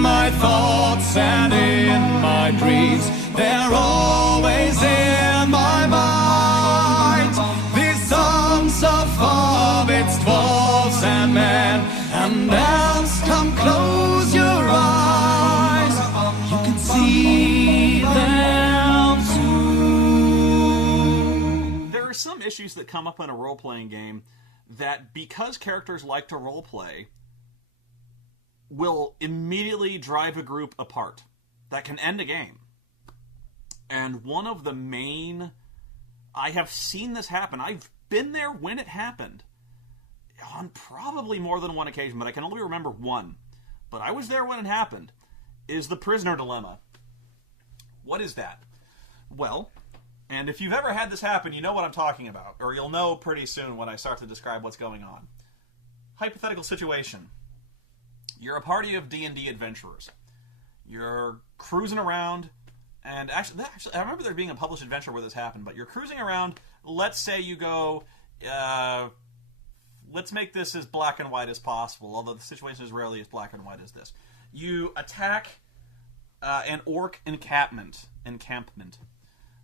my thoughts and in my dreams, they're always in my mind. These songs of hobbits, dwarves and men, and elves, come close your eyes. You can see them too. There are some issues that come up in a role-playing game that, because characters like to role-play, will immediately drive a group apart. That can end a game. And one of the main... I have seen this happen. I've been there when it happened. On probably more than one occasion, but I can only remember one. But I was there when it happened. Is the prisoner dilemma. What is that? Well, and if you've ever had this happen, you know what I'm talking about. Or you'll know pretty soon when I start to describe what's going on. Hypothetical situation. You're a party of D&D adventurers. You're cruising around, and actually, I remember there being a published adventure where this happened, but you're cruising around. Let's say you go, let's make this as black and white as possible, although the situation is rarely as black and white as this. You attack an orc encampment.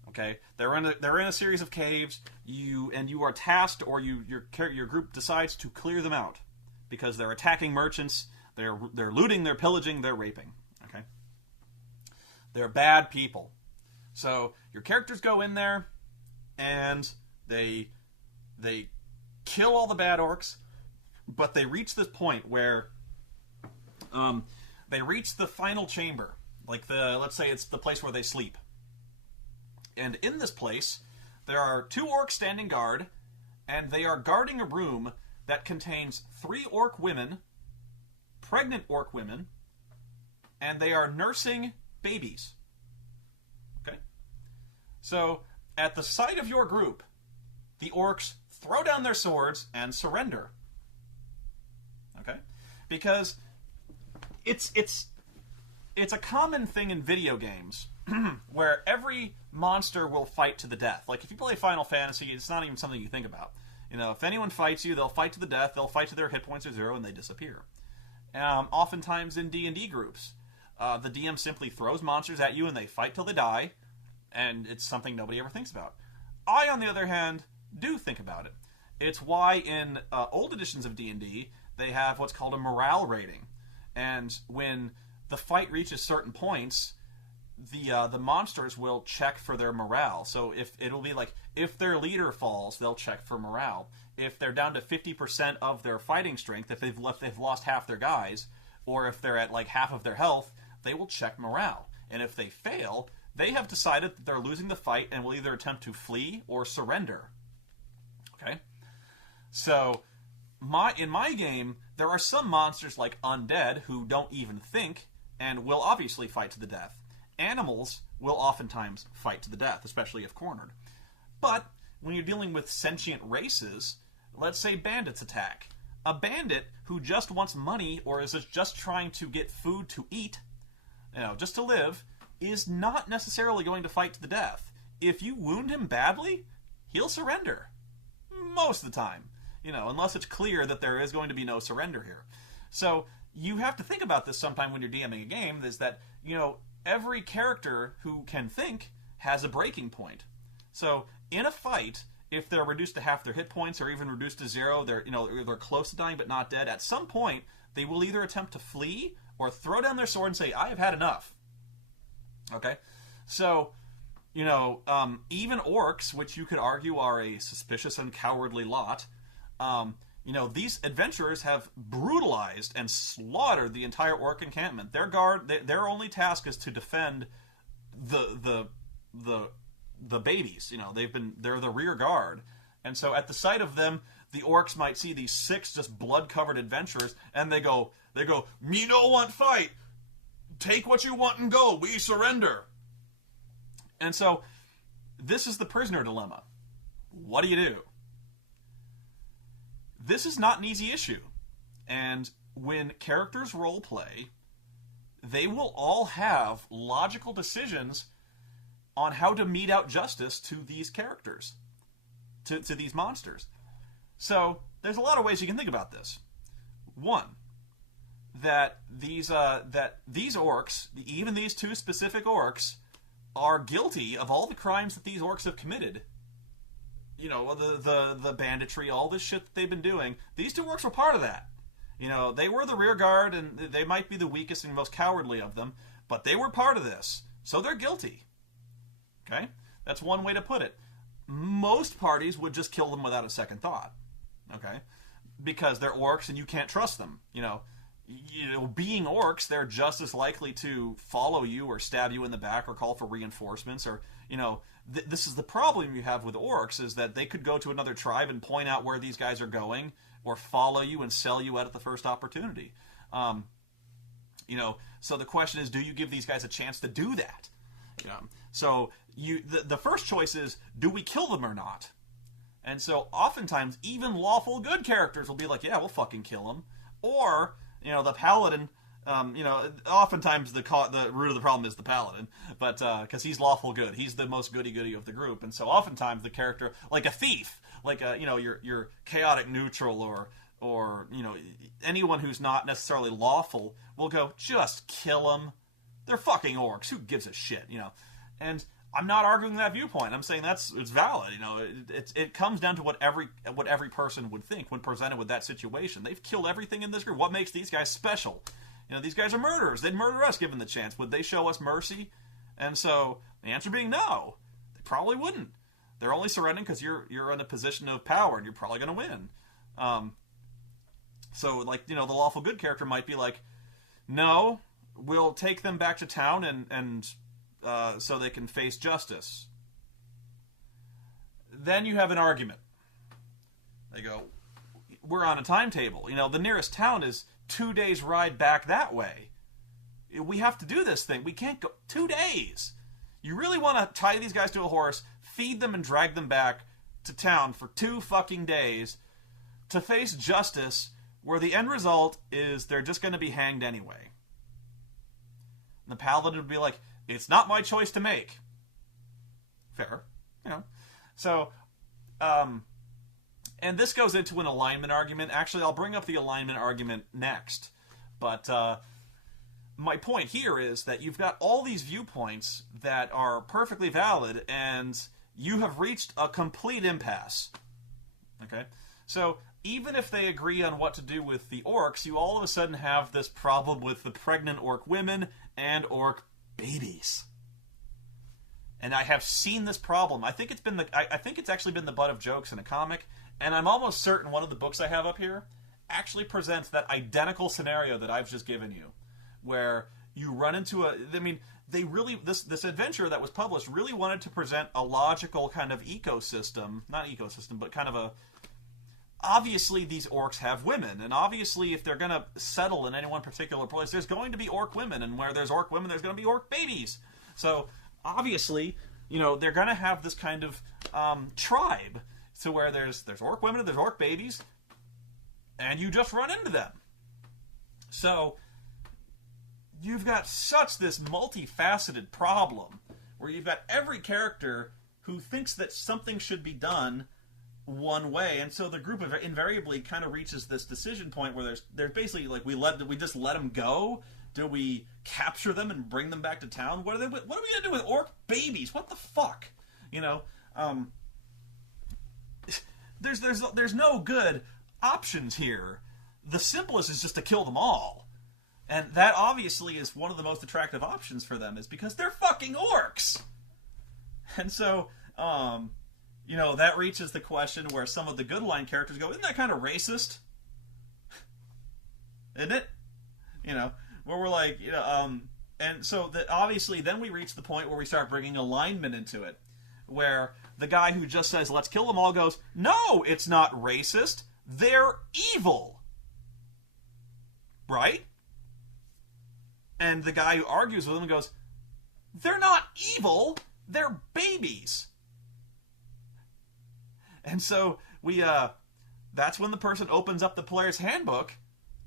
Okay, they're in a series of caves. You are tasked, or your group decides to clear them out because they're attacking merchants. They're looting, they're pillaging, they're raping. Okay? They're bad people. So your characters go in there and they kill all the bad orcs, but they reach this point where they reach the final chamber. Let's say it's the place where they sleep. And in this place, there are 2 orcs standing guard, and they are guarding a room that contains 3 orc women, pregnant orc women, and they are nursing babies. Okay? So, at the sight of your group, the orcs throw down their swords and surrender. Okay? Because it's a common thing in video games where every monster will fight to the death. Like, if you play Final Fantasy, it's not even something you think about. You know, if anyone fights you, they'll fight to the death, they'll fight to their hit points are 0, and they disappear. Oftentimes in D&D groups, the DM simply throws monsters at you and they fight till they die, and it's something nobody ever thinks about. I, on the other hand, do think about it. It's why in old editions of D&D, they have what's called a morale rating. And when the fight reaches certain points, the monsters will check for their morale. So it'll be like, if their leader falls, they'll check for morale. If they're down to 50% of their fighting strength, if they've lost half their guys, or if they're at like half of their health, they will check morale. And if they fail, they have decided that they're losing the fight and will either attempt to flee or surrender. Okay? So, in my game, there are some monsters like undead who don't even think and will obviously fight to the death. Animals will oftentimes fight to the death, especially if cornered. But when you're dealing with sentient races, let's say bandits attack. A bandit who just wants money or is just trying to get food to eat, just to live, is not necessarily going to fight to the death. If you wound him badly, he'll surrender. Most of the time. Unless it's clear that there is going to be no surrender here. So, you have to think about this sometime when you're DMing a game, is that, every character who can think has a breaking point. So, in a fight, if they're reduced to half their hit points or even reduced to 0, they're close to dying but not dead, at some point, they will either attempt to flee or throw down their sword and say, I have had enough. Okay? So, even orcs, which you could argue are a suspicious and cowardly lot, these adventurers have brutalized and slaughtered the entire orc encampment. Their only task is to defend the babies. They're the rear guard, and so at the sight of them, the orcs might see these 6 just blood-covered adventurers, and they go, "Me no want fight. Take what you want and go. We surrender." And so, this is the prisoner dilemma. What do you do? This is not an easy issue. And when characters roleplay, they will all have logical decisions on how to mete out justice to these characters, to these monsters. So, there's a lot of ways you can think about this. 1, that these orcs, even these two specific orcs, are guilty of all the crimes that these orcs have committed. You know, the banditry, all this shit that they've been doing. These two orcs were part of that. You know, they were the rear guard, and they might be the weakest and most cowardly of them, but they were part of this, so they're guilty. Okay? That's one way to put it. Most parties would just kill them without a second thought. Okay? Because they're orcs and you can't trust them. You know, being orcs, they're just as likely to follow you or stab you in the back or call for reinforcements or, you know, this is the problem you have with orcs, is that they could go to another tribe and point out where these guys are going or follow you and sell you out at the first opportunity. You know, so the question is, do you give these guys a chance to do that? You know, so the first choice is, do we kill them or not? And so oftentimes, even lawful good characters will be like, yeah, we'll fucking kill them. Or, you know, the paladin, you know, oftentimes the root of the problem is the paladin, but because he's lawful good, he's the most goody-goody of the group, and so oftentimes the character, like a thief, like you know, your chaotic neutral, or you know, anyone who's not necessarily lawful, will go, just kill them. They're fucking orcs. Who gives a shit, you know? And I'm not arguing that viewpoint. I'm saying it's valid. You know, it comes down to what every person would think when presented with that situation. They've killed everything in this group. What makes these guys special? You know, these guys are murderers. They'd murder us given the chance. Would they show us mercy? And so the answer being no, they probably wouldn't. They're only surrendering because you're in a position of power and you're probably going to win. So, like, you know, the lawful good character might be like, no, we'll take them back to town and so they can face justice. Then you have an argument. They go, we're on a timetable. You know, the nearest town is 2 days ride back that way. We have to do this thing. We can't go 2 days. You really want to tie these guys to a horse, feed them and drag them back to town for 2 fucking days to face justice, where the end result is they're just going to be hanged anyway. And the paladin would be like, it's not my choice to make. Fair. You know. So, and this goes into an alignment argument. Actually, I'll bring up the alignment argument next. But my point here is that you've got all these viewpoints that are perfectly valid, and you have reached a complete impasse. Okay? So, even if they agree on what to do with the orcs, you all of a sudden have this problem with the pregnant orc women and orc babies. And I have seen this problem. I think it's actually been the butt of jokes in a comic, and I'm almost certain one of the books I have up here actually presents that identical scenario that I've just given you, where you run into this adventure that was published really wanted to present a logical kind of ecosystem, not ecosystem, but kind of a, obviously these orcs have women, and obviously if they're going to settle in any one particular place, there's going to be orc women, and where there's orc women, there's going to be orc babies. So obviously, you know, they're going to have this kind of tribe, so where there's orc women and there's orc babies, and you just run into them. So you've got such this multifaceted problem where you've got every character who thinks that something should be done one way, and so the group invariably kind of reaches this decision point where there's basically like, we just let them go. Do we capture them and bring them back to town? What are we gonna do with orc babies? What the fuck? You know, there's no good options here. The simplest is just to kill them all, and that obviously is one of the most attractive options for them, is because they're fucking orcs. And so, you know, that reaches the question where some of the good line characters go, isn't that kind of racist? Isn't it? You know, where we're like, you know, and so that obviously then we reach the point where we start bringing alignment into it, where the guy who just says, let's kill them all, goes, no, it's not racist. They're evil. Right? And the guy who argues with him goes, they're not evil. They're babies. And so that's when the person opens up the player's handbook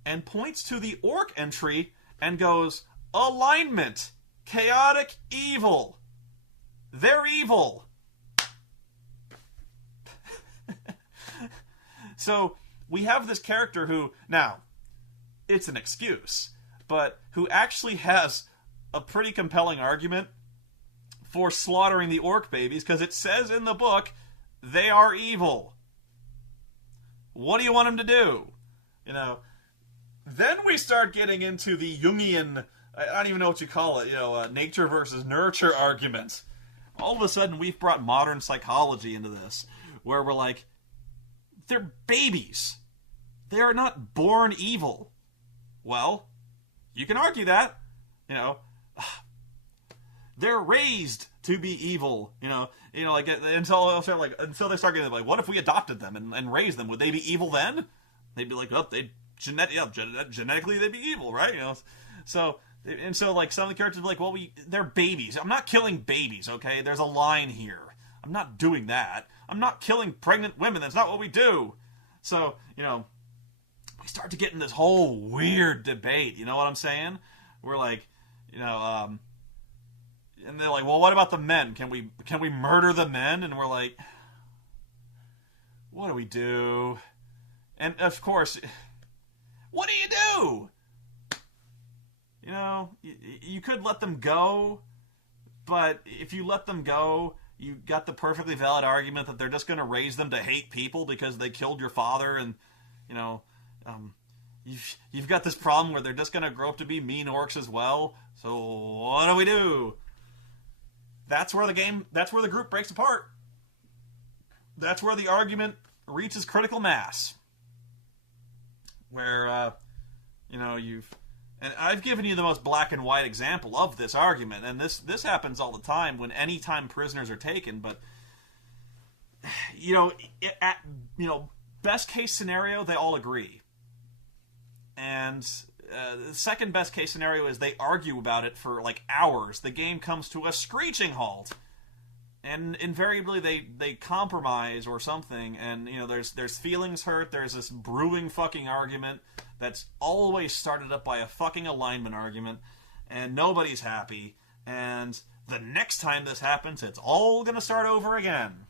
and points to the orc entry and goes, alignment, chaotic evil. They're evil. So we have this character who, now, it's an excuse, but who actually has a pretty compelling argument for slaughtering the orc babies, because it says in the book they are evil. What do you want him to do? You know, then we start getting into the Jungian, I don't even know what you call it, nature versus nurture argument. All of a sudden, we've brought modern psychology into this, where we're like, they're babies. They are not born evil. Well, you can argue that. They're raised to be evil. Like until they start getting like, what if we adopted them and raised them? Would they be evil then? They'd be like, oh, genetically they'd be evil, right? So like some of the characters be like, well, they're babies. I'm not killing babies, okay? There's a line here. I'm not doing that. I'm not killing pregnant women. That's not what we do. So, we start to get in this whole weird debate. You know what I'm saying? We're like, and they're like, well, what about the men? Can we murder the men? And we're like, what do we do? And of course, what do you do? You could let them go, but if you let them go, you got the perfectly valid argument that they're just going to raise them to hate people because they killed your father, and you've got this problem where they're just going to grow up to be mean orcs as well. So what do we do? That's where the group breaks apart. That's where the argument reaches critical mass. Where, and I've given you the most black and white example of this argument, and this happens all the time when any time prisoners are taken, but, best case scenario, they all agree. And the second best case scenario is they argue about it for like hours. The game comes to a screeching halt, and invariably they compromise or something. And there's feelings hurt. There's this brewing fucking argument that's always started up by a fucking alignment argument, and nobody's happy. And the next time this happens, it's all gonna start over again.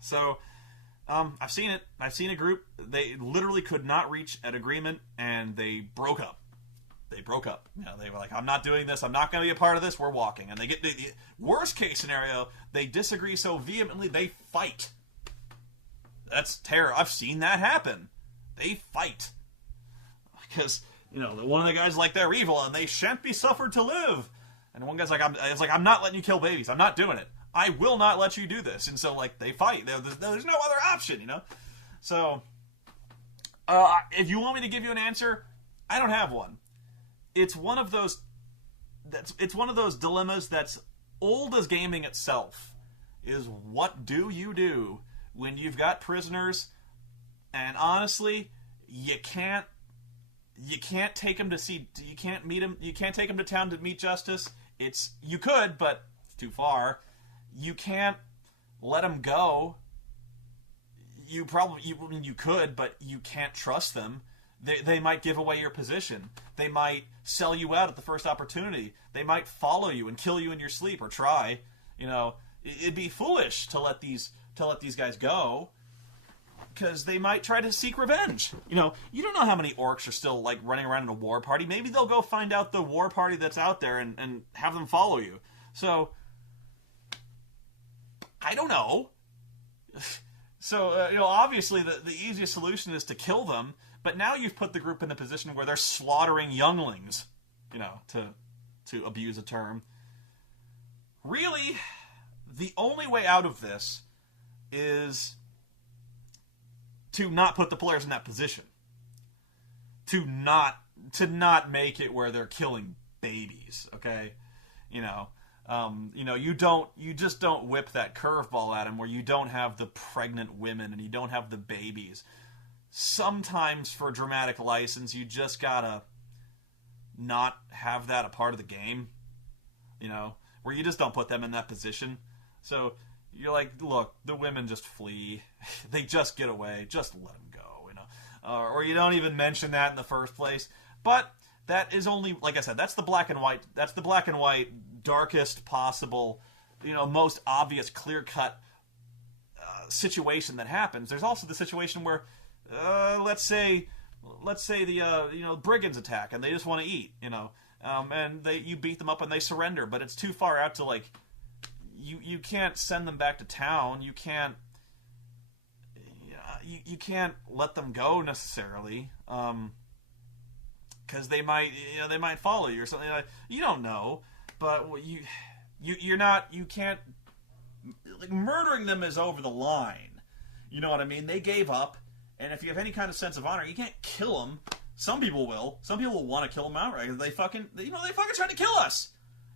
So. I've seen it. I've seen a group. They literally could not reach an agreement, and they broke up. They broke up. They were like, I'm not doing this. I'm not going to be a part of this. We're walking. And they get the worst case scenario, they disagree so vehemently, they fight. That's terror. I've seen that happen. They fight. Because, one of the guys like they're evil, and they shan't be suffered to live. And one guy's like, I'm not letting you kill babies. I'm not doing it. I will not let you do this. And so, they fight. There's no other option, So, if you want me to give you an answer, I don't have one. It's one of those dilemmas that's old as gaming itself. Is what do you do when you've got prisoners, and honestly, you can't take them you can't meet them, you can't take them to town to meet justice. You could, but it's too far. You can't let them go. You could, but you can't trust them. They might give away your position. They might sell you out at the first opportunity. They might follow you and kill you in your sleep, or try. It'd be foolish to let these guys go, because they might try to seek revenge. You don't know how many orcs are still running around in a war party. Maybe they'll go find out the war party that's out there and have them follow you. So I don't know. So, obviously the easiest solution is to kill them, but now you've put the group in a position where they're slaughtering younglings, to abuse a term. Really, the only way out of this is to not put the players in that position. To not make it where they're killing babies, okay? You just don't whip that curveball at them where you don't have the pregnant women and you don't have the babies. Sometimes for dramatic license, you just gotta not have that a part of the game, where you just don't put them in that position. So you're like, look, the women just flee. They just get away. Just let them go, or you don't even mention that in the first place. But that is only, like I said, that's the black and white, darkest possible, most obvious, clear-cut situation that happens. There's also the situation where, let's say let's say the brigands attack and they just want to eat, and you beat them up and they surrender, but it's too far out to like you can't send them back to town. You can't you can't let them go necessarily, because they might follow you or something. You don't know, but you can't, like, murdering them is over the line. You know what I mean? They gave up, and if you have any kind of sense of honor, you can't kill them. Some people will. Some people will want to kill them outright. They fucking tried to kill us.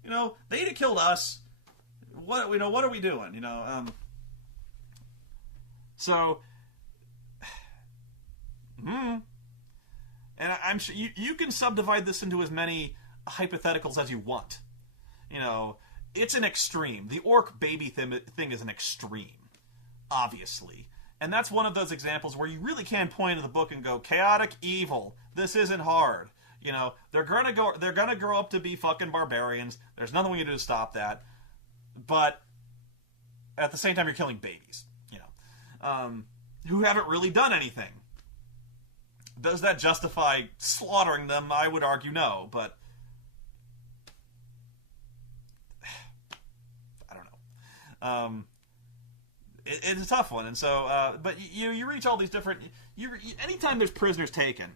They'd have killed us. What are we doing? So, and I'm sure you can subdivide this into as many hypotheticals as you want. It's an extreme. The orc baby thing is an extreme, obviously. And that's one of those examples where you really can point to the book and go, chaotic evil. This isn't hard. They're gonna grow up to be fucking barbarians. There's nothing we can do to stop that. But at the same time, you're killing babies, who haven't really done anything. Does that justify slaughtering them? I would argue no, but I don't know. It's a tough one, and so, but you reach all these different. Anytime there's prisoners taken,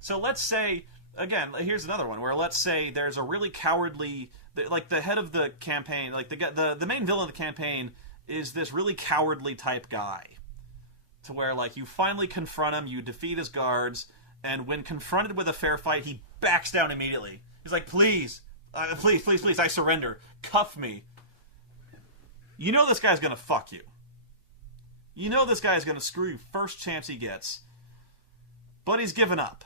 so let's say again, here's another one where let's say there's a really cowardly, like the head of the campaign, like the main villain of the campaign is this really cowardly type guy. To where, like, you finally confront him, you defeat his guards, and when confronted with a fair fight, he backs down immediately. He's like, please, I surrender. Cuff me. This guy's gonna fuck you. This guy's gonna screw you first chance he gets. But he's given up.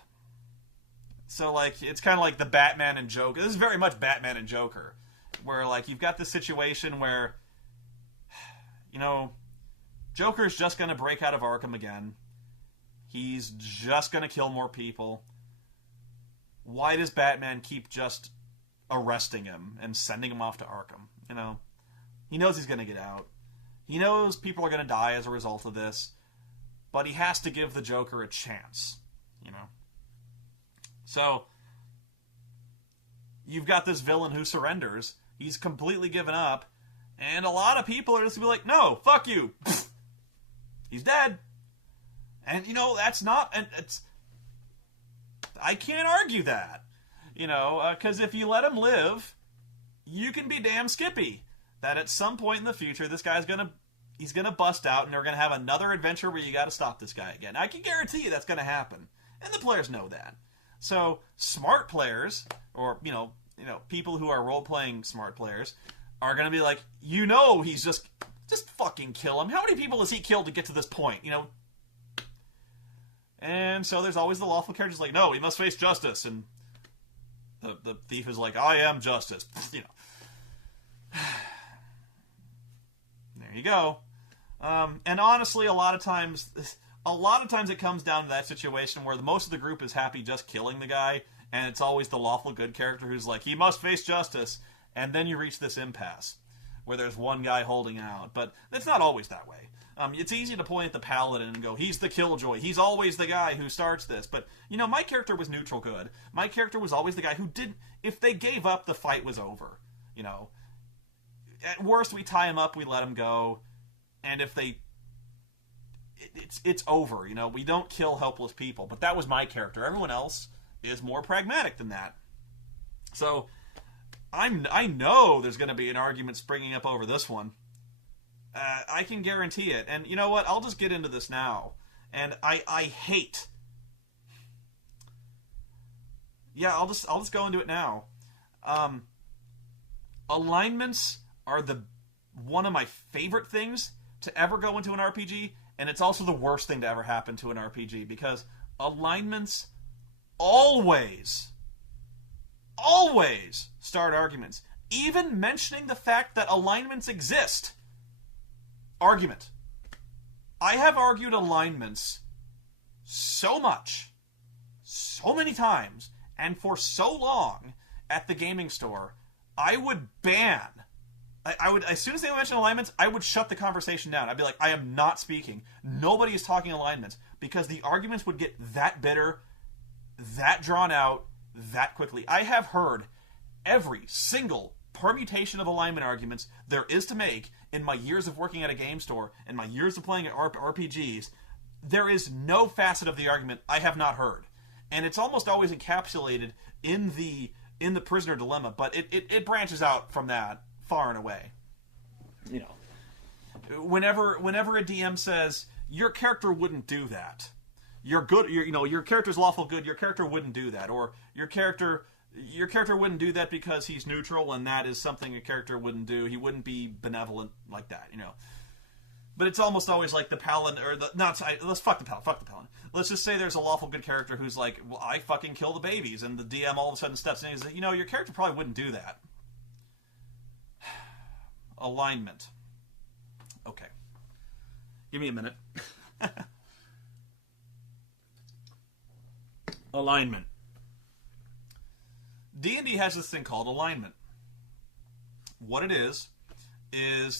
So, like, it's kind of like the Batman and Joker. This is very much Batman and Joker. Where, like, you've got this situation where, Joker's just going to break out of Arkham again. He's just going to kill more people. Why does Batman keep just arresting him and sending him off to Arkham? He knows he's going to get out. He knows people are going to die as a result of this. But he has to give the Joker a chance. So, you've got this villain who surrenders. He's completely given up. And a lot of people are just going to be like, no, fuck you. He's dead. And, that's not... I can't argue that. Because if you let him live, you can be damn skippy. That at some point in the future, this guy's he's gonna bust out, and they're gonna have another adventure where you gotta stop this guy again. I can guarantee you that's gonna happen. And the players know that. So, smart players, or, people who are role-playing smart players, are gonna be like, he's just fucking kill him. How many people has he killed to get to this point, And so there's always the lawful characters like, no, he must face justice. And the thief is like, I am justice. There you go. And honestly, a lot of times it comes down to that situation where most of the group is happy just killing the guy, and it's always the lawful good character who's like, he must face justice. And then you reach this impasse where there's one guy holding out. But it's not always that way. It's easy to point at the paladin and go, he's the killjoy. He's always the guy who starts this. But, my character was neutral good. My character was always the guy who if they gave up, the fight was over. At worst, we tie him up, we let him go. And if it's over. We don't kill helpless people. But that was my character. Everyone else is more pragmatic than that. So, I know there's going to be an argument springing up over this one. I can guarantee it. And you know what? I'll just get into this now. And I hate... Yeah, I'll just go into it now. Alignments are one of my favorite things to ever go into an RPG, and it's also the worst thing to ever happen to an RPG, because alignments always start arguments. Even mentioning the fact that alignments exist. Argument. I have argued alignments so much, so many times, and for so long at the gaming store, I would ban. I would, as soon as they mention alignments, I would shut the conversation down. I'd be like, I am not speaking. Nobody is talking alignments. because the arguments would get that bitter, that drawn out, that quickly. I have heard every single permutation of alignment arguments there is to make in my years of working at a game store and my years of playing at RPGs. There is no facet of the argument I have not heard. And it's almost always encapsulated in the prisoner dilemma, but it branches out from that far and away. You know, whenever a DM says your character wouldn't do that, your character's lawful good, your character wouldn't do that, or your character wouldn't do that because he's neutral, and that is something a character wouldn't do. He wouldn't be benevolent like that, you know. But it's almost always like the paladin, or let's fuck the paladin. Let's just say there's a lawful good character who's like, well, I fucking kill the babies, and the DM all of a sudden steps in and says, your character probably wouldn't do that. Alignment. Okay. Give me a minute. Alignment. D&D has this thing called alignment. What it is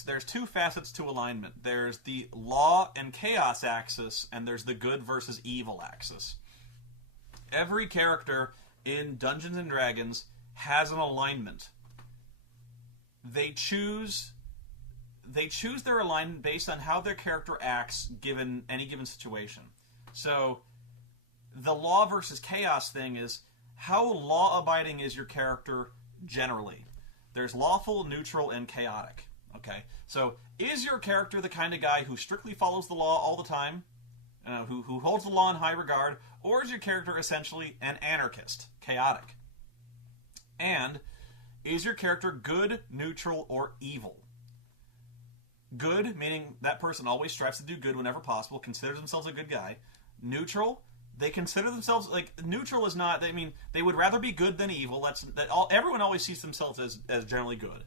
there's two facets to alignment. There's the law and chaos axis, and there's the good versus evil axis. Every character in Dungeons & Dragons has an alignment. They choose their alignment based on how their character acts given any given situation. So, the law versus chaos thing is, how law-abiding is your character generally? There's lawful, neutral, and chaotic. Okay, so is your character the kind of guy who strictly follows the law all the time, who holds the law in high regard, or is your character essentially an anarchist, chaotic? And is your character good, neutral, or evil? Good, meaning that person always strives to do good whenever possible, considers themselves a good guy. Neutral, they consider themselves, neutral is not, they would rather be good than evil. Everyone always sees themselves as generally good,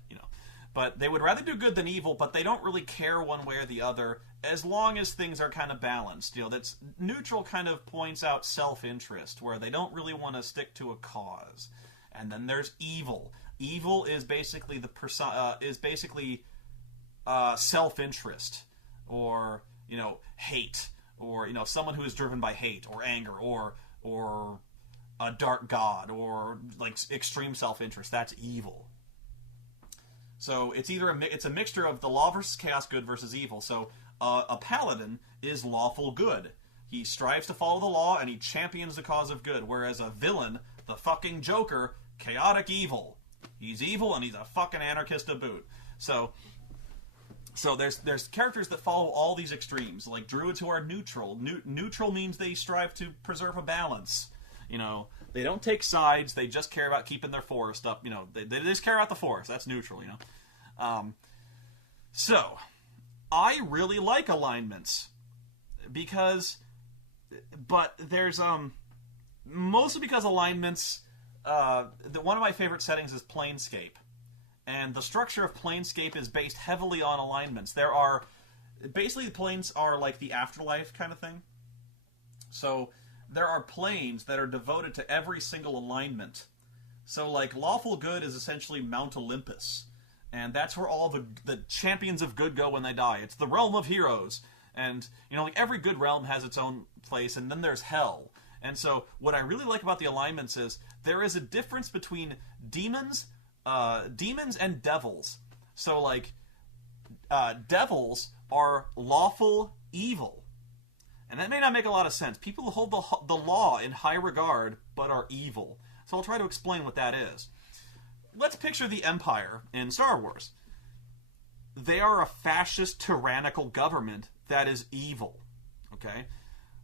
But they would rather do good than evil, but they don't really care one way or the other, as long as things are kind of balanced. That's neutral kind of points out self-interest, where they don't really want to stick to a cause. And then there's evil. Evil is basically self-interest, or hate, or someone who is driven by hate or anger, or a dark god, or extreme self-interest. That's evil. So it's it's a mixture of the law versus chaos, good versus evil. So a paladin is lawful good. He strives to follow the law and he champions the cause of good. Whereas a villain, the fucking Joker, chaotic evil. He's evil and he's a fucking anarchist to boot. So there's characters that follow all these extremes, like druids who are neutral. Neutral means they strive to preserve a balance. They don't take sides. They just care about keeping their forest up. They just care about the forest. That's neutral, So, I really like alignments. But there's, mostly because alignments, one of my favorite settings is Planescape. And the structure of Planescape is based heavily on alignments. Basically the planes are like the afterlife kind of thing. So, there are planes that are devoted to every single alignment. So, lawful good is essentially Mount Olympus. And that's where all the champions of good go when they die. It's the realm of heroes. And, every good realm has its own place, and then there's hell. And so, what I really like about the alignments is, there is a difference between demons and devils. So, devils are lawful evil. And that may not make a lot of sense. People who hold the law in high regard, but are evil. So I'll try to explain what that is. Let's picture the Empire in Star Wars. They are a fascist, tyrannical government that is evil. Okay?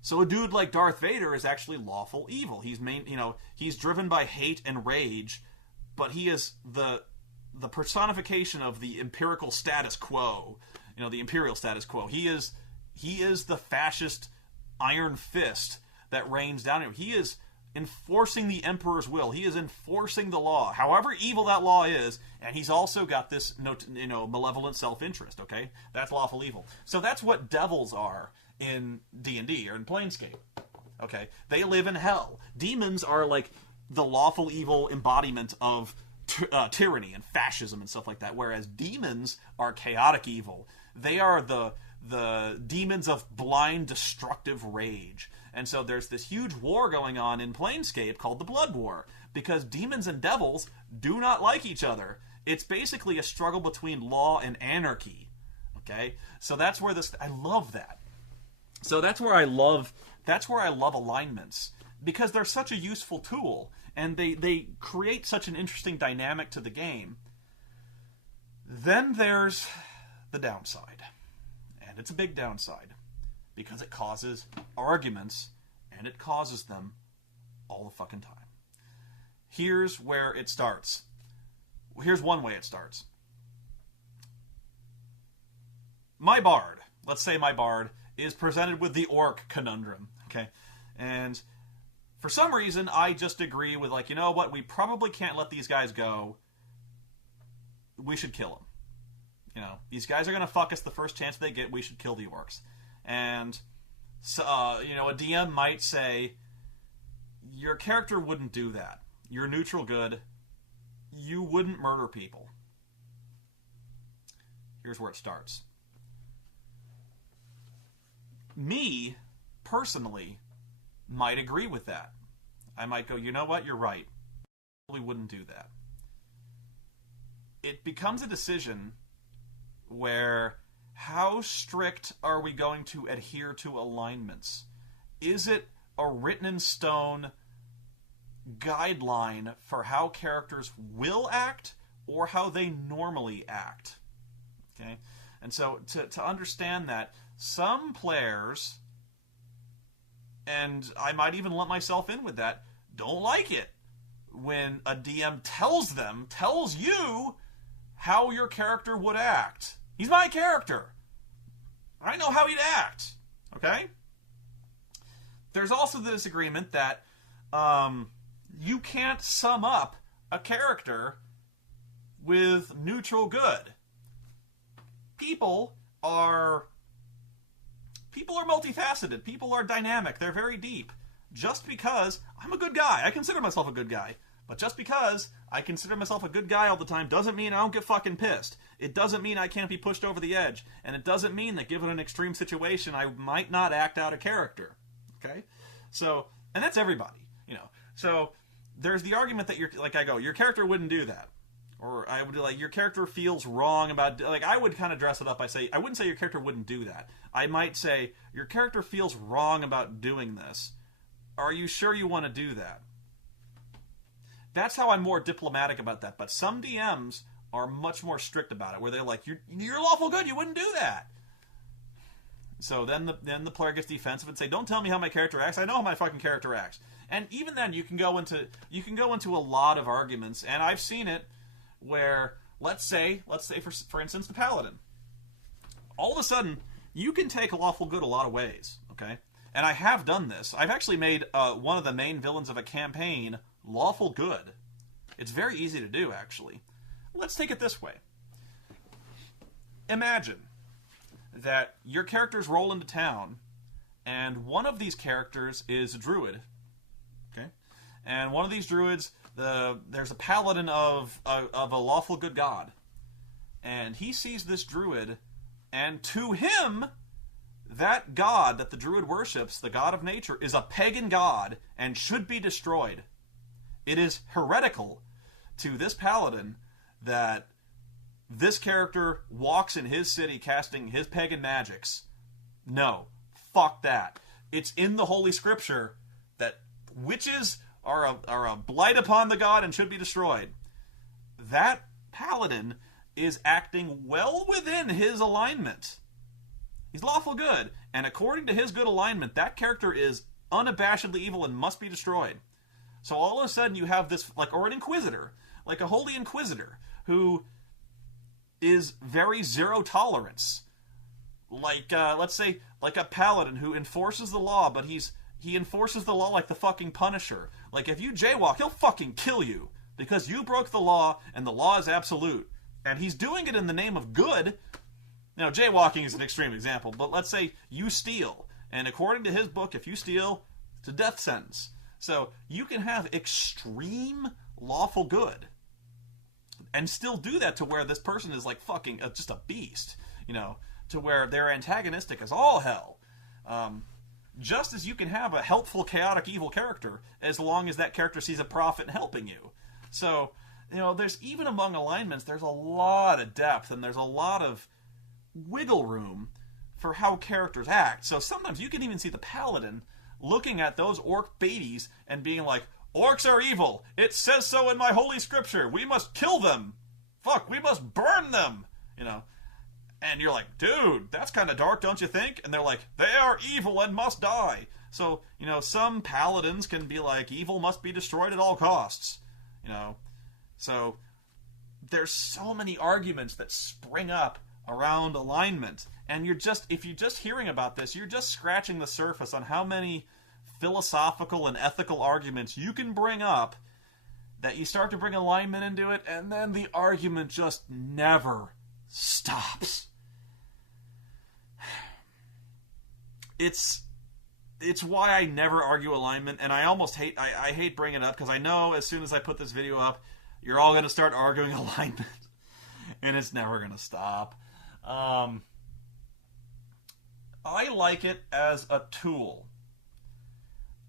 So a dude like Darth Vader is actually lawful evil. He's driven by hate and rage, but he is the personification of the empirical status quo. The imperial status quo. He is the fascist iron fist that reigns down here. He is enforcing the Emperor's will. He is enforcing the law, however evil that law is, and he's also got this, malevolent self-interest, okay? That's lawful evil. So that's what devils are in D&D, or in Planescape, okay? They live in hell. Demons are the lawful evil embodiment of tyranny and fascism and stuff like that, whereas demons are chaotic evil. They are the demons of blind, destructive rage. And so there's this huge war going on in Planescape called the Blood War, because demons and devils do not like each other. It's basically a struggle between law and anarchy. Okay? So that's where I love that. So that's where I love alignments, because they're such a useful tool, and they create such an interesting dynamic to the game. Then there's the downside. And it's a big downside, because it causes arguments, and it causes them all the fucking time. Here's where it starts. Here's one way it starts. My bard, let's say my bard, is presented with the orc conundrum, okay? And for some reason, I just agree with, like, you know what, we probably can't let these guys go. We should kill them. You know, these guys are going to fuck us the first chance they get. We should kill the orcs. And, so, you know, a DM might say, your character wouldn't do that. You're neutral good. You wouldn't murder people. Here's where it starts. Me, personally, might agree with that. I might go, you know what, you're right. We wouldn't do that. It becomes a decision where, how strict are we going to adhere to alignments? Is it a written in stone guideline for how characters will act or how they normally act? Okay? And so to understand that, some players, and I might even lump myself in with that, don't like it when a DM tells you how your character would act. He's my character. I know how he'd act. Okay? There's also the disagreement that you can't sum up a character with neutral good. People are multifaceted. People are dynamic. They're very deep. Just because I'm a good guy, I consider myself a good guy, but just because I consider myself a good guy all the time doesn't mean I don't get fucking pissed. It doesn't mean I can't be pushed over the edge, and it doesn't mean that given an extreme situation I might not act out of character. Okay? So, and that's everybody, you know. So, there's the argument that your character wouldn't do that. Or I would like, your character feels wrong about, like, I would kind of dress it up. I wouldn't say your character wouldn't do that. I might say, your character feels wrong about doing this. Are you sure you want to do that? That's how I'm more diplomatic about that. But some DMs are much more strict about it, where they're like, you're lawful good, you wouldn't do that. So then the player gets defensive and say, don't tell me how my character acts. I know how my fucking character acts. And even then, you can go into a lot of arguments, and I've seen it where, let's say for instance, the paladin. All of a sudden, you can take lawful good a lot of ways, okay? And I have done this. I've actually made one of the main villains of a campaign lawful good. It's very easy to do, actually. Let's take it this way. Imagine that your characters roll into town, and one of these characters is a druid, okay? And one of these druids, there's a paladin of a lawful good god, and he sees this druid, and to him, that god that the druid worships, the god of nature, is a pagan god and should be destroyed. It is heretical to this paladin that this character walks in his city casting his pagan magics. No, fuck that. It's in the Holy Scripture that witches are a blight upon the god and should be destroyed. That paladin is acting well within his alignment. He's lawful good, and according to his good alignment, that character is unabashedly evil and must be destroyed. So all of a sudden you have this, or an inquisitor, like a holy inquisitor, who is very zero tolerance. Let's say, like a paladin who enforces the law, but he enforces the law like the fucking Punisher. Like, if you jaywalk, he'll fucking kill you, because you broke the law, and the law is absolute. And he's doing it in the name of good. Now, jaywalking is an extreme example, but let's say you steal, and according to his book, if you steal, it's a death sentence. So, you can have extreme lawful good, and still do that to where this person is like fucking just a beast, you know. to where they're antagonistic as all hell. Just as you can have a helpful, chaotic, evil character, as long as that character sees a profit in helping you. So, there's, even among alignments, there's a lot of depth, and there's a lot of wiggle room for how characters act. So sometimes you can even see the paladin looking at those orc babies and being like, orcs are evil. It says so in my holy scripture. We must kill them. Fuck, we must burn them. And you're like, dude, that's kind of dark, don't you think? And they're like, they are evil and must die. So, some paladins can be like, evil must be destroyed at all costs. So there's so many arguments that spring up around alignment. And if you're just hearing about this, you're just scratching the surface on how many philosophical and ethical arguments you can bring up that you start to bring alignment into it, and then the argument just never stops. It's why I never argue alignment, and I almost hate I hate bringing it up, because I know as soon as I put this video up, you're all going to start arguing alignment, and it's never going to stop. I like it as a tool.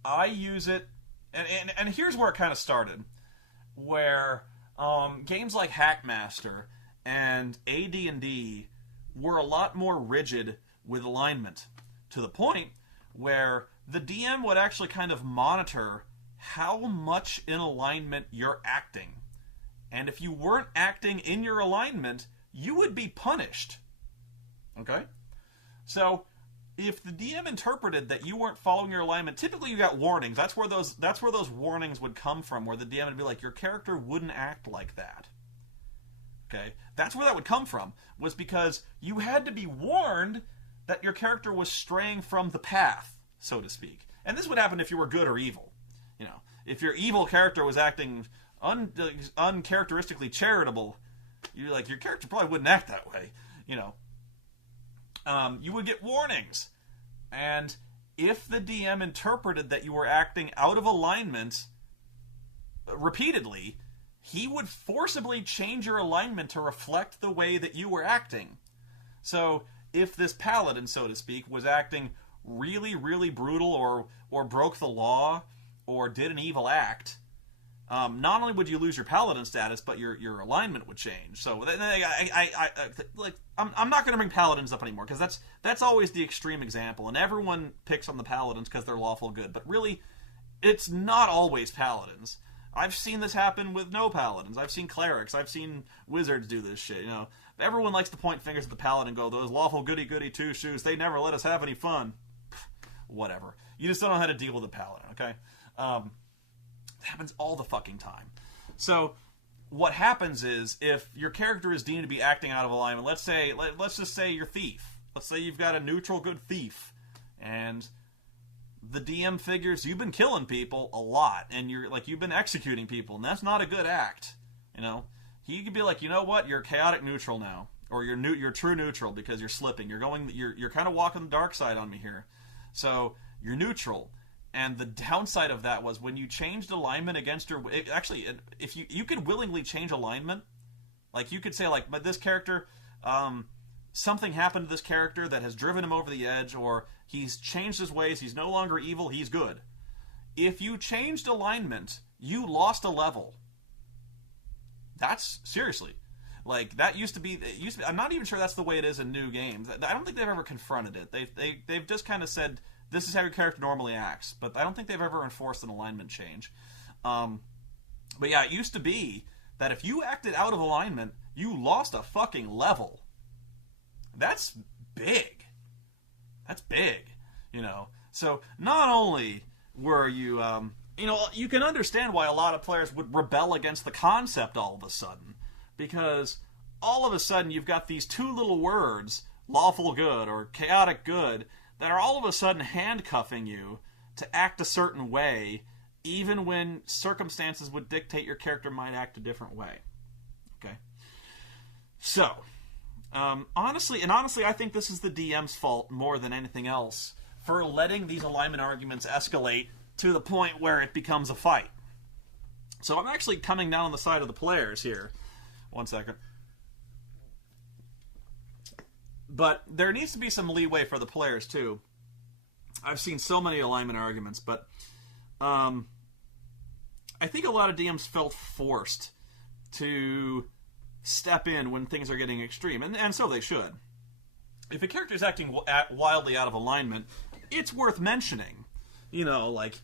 I use it, and here's where it kind of started, where games like Hackmaster and AD&D were a lot more rigid with alignment, to the point where the DM would actually kind of monitor how much in alignment you're acting. And if you weren't acting in your alignment, you would be punished. Okay? So, if the DM interpreted that you weren't following your alignment, typically you got warnings. That's where those warnings would come from, where the DM would be like, your character wouldn't act like that. Okay? That's where that would come from, was because you had to be warned that your character was straying from the path, so to speak. And this would happen if you were good or evil. If your evil character was acting uncharacteristically charitable, your character probably wouldn't act that way. You would get warnings. And if the DM interpreted that you were acting out of alignment repeatedly, he would forcibly change your alignment to reflect the way that you were acting. So, if this paladin, so to speak, was acting really, really brutal or broke the law or did an evil act, not only would you lose your paladin status, but your alignment would change. So I'm not going to bring paladins up anymore, because that's always the extreme example, and everyone picks on the paladins because they're lawful good. But really, it's not always paladins. I've seen this happen with no paladins. I've seen clerics. I've seen wizards do this shit. Everyone likes to point fingers at the paladin and go, those lawful goody-goody two-shoes, they never let us have any fun. Whatever. You just don't know how to deal with a paladin, okay? It happens all the fucking time. So, what happens is, if your character is deemed to be acting out of alignment, let's just say you're thief. Let's say you've got a neutral good thief, and the DM figures you've been killing people a lot, and you've been executing people, and that's not a good act. He could be like, you know what, you're chaotic neutral now, or you're true neutral because you're slipping. You're kind of walking the dark side on me here. So you're neutral. And the downside of that was, when you changed alignment against your... if you could willingly change alignment, like you could say, like, but this character, something happened to this character that has driven him over the edge, or he's changed his ways, he's no longer evil, he's good. If you changed alignment, you lost a level. That's, seriously. That used to be... I'm not even sure that's the way it is in new games. I don't think they've ever confronted it. They've just kind of said, this is how your character normally acts. But I don't think they've ever enforced an alignment change. But yeah, it used to be that if you acted out of alignment, you lost a fucking level. That's big. That's big. So not only were you... you can understand why a lot of players would rebel against the concept all of a sudden. Because all of a sudden you've got these two little words, lawful good or chaotic good, that are all of a sudden handcuffing you to act a certain way, even when circumstances would dictate your character might act a different way. Okay? So, honestly, I think this is the DM's fault more than anything else, for letting these alignment arguments escalate to the point where it becomes a fight. So I'm actually coming down on the side of the players here. One second. But there needs to be some leeway for the players, too. I've seen so many alignment arguments, but I think a lot of DMs felt forced to step in when things are getting extreme, and so they should. If a character is acting wildly out of alignment, it's worth mentioning. You know, like,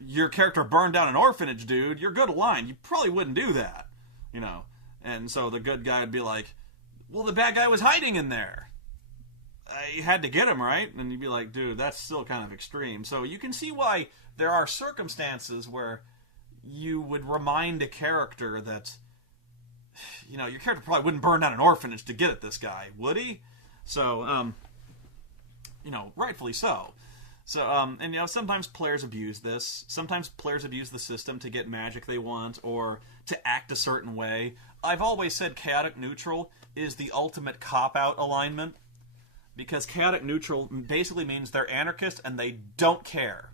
your character burned down an orphanage, dude. You're good aligned. You probably wouldn't do that. You know, and so the good guy would be like, well, the bad guy was hiding in there. You had to get him, right? And you'd be like, dude, that's still kind of extreme. So you can see why there are circumstances where you would remind a character that, you know, your character probably wouldn't burn down an orphanage to get at this guy, would he? So, you know, rightfully so. So, and, you know, sometimes players abuse this. Sometimes players abuse the system to get magic they want or to act a certain way. I've always said chaotic neutral is the ultimate cop-out alignment, because chaotic neutral basically means they're anarchist and they don't care.